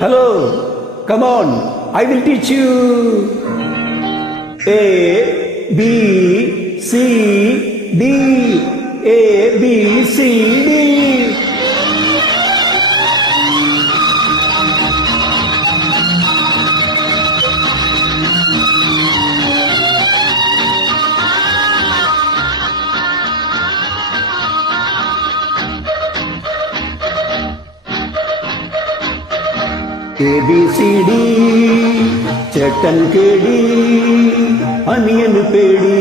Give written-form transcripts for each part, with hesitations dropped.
Hello, come on, I will teach you. A, B, C, D. A, B, C, D. ABCD चटन केड़ी onion पेड़ी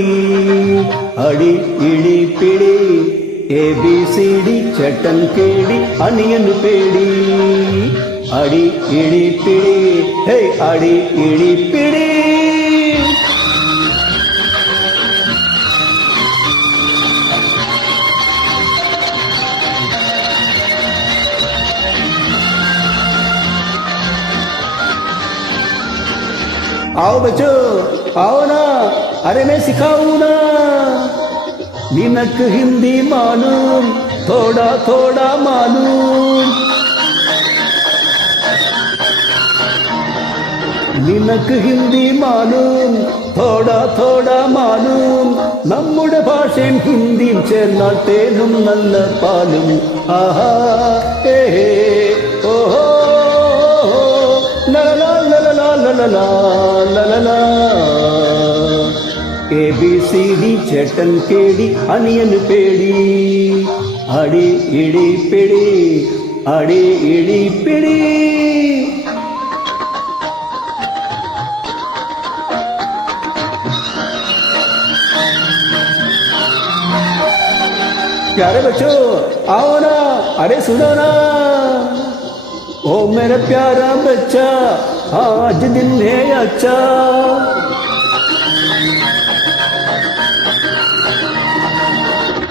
अड़ी इड़ी पिड़ी ABCD चटन केड़ी onion पेड़ी अड़ी इड़ी पिड़ी हे अड़ी इड़ी पिड़ी आओ बच्चों आओ ना, अरे मैं सिखाऊं ना। निनक हिंदी मालूम, थोड़ा थोड़ा मालूम। निनक हिंदी मालूम, थोड़ा थोड़ा मालूം. നമ്മുടെ ഭാഷയും ഹിന്ദിയും ചേർന്നാൽ തേനും നല്ല പാലും. ആഹാ ഏ ഓഹോ ലലലാ ലലലാ ലലലാ ലലലാ. ABCD चटन केड़ी अनियन पेड़ी अड़ी इड़ी पिड़ी अड़ी इड़ी पिड़ी. प्यारे बच्चों आओ ना, अरे सुनो ना. ओ मेरा प्यारा बच्चा आज दिन है अच्छा.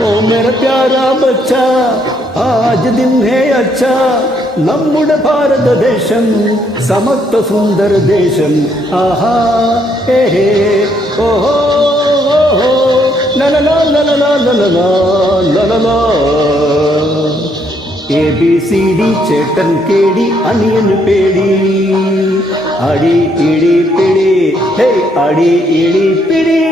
ओ मेरा प्यारा बच्चा आज दिन है अच्छा. നമ്മുടെ ഭാരതദേശം സമത്വ സുന്ദര ദേശം. ആഹാ ഏ ഓഹോ ഓഹോ ലലലാ ലലലാ ലലലാ ലലലാ. ABCD चटन केड़ी अनियन पेड़ी अड़ी इड़ी पिड़ी हे अड़ी इड़ी पिड़ी.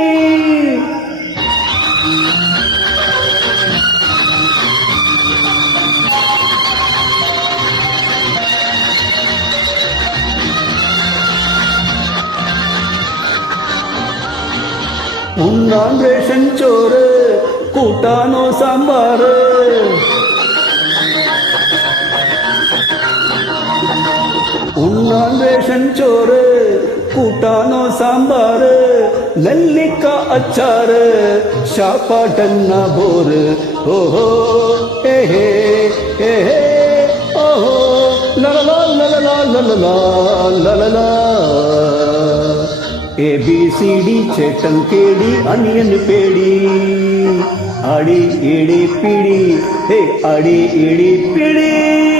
ഉണ്ണാൻ റേഷൻ ചോറ് കൂട്ടാനോ സാമ്പാറ്. ഉണ്ണാൻ റേഷൻ ചോറ് കൂട്ടാനോ സാമ്പാറ്. നെല്ലിക്ക അച്ചാറ് ശാപ്പാട്ടന്ന ബോറ്. ഓഹോ ഏഹേ ഏഹേ ഓഹോ ലലലാ ലലലാ ലലലാ ലലലാ. ABCD चटन केड़ी अनियन पेड़ी अड़ी इड़ी पिड़ी हे अड़ी इड़ी पिड़ी.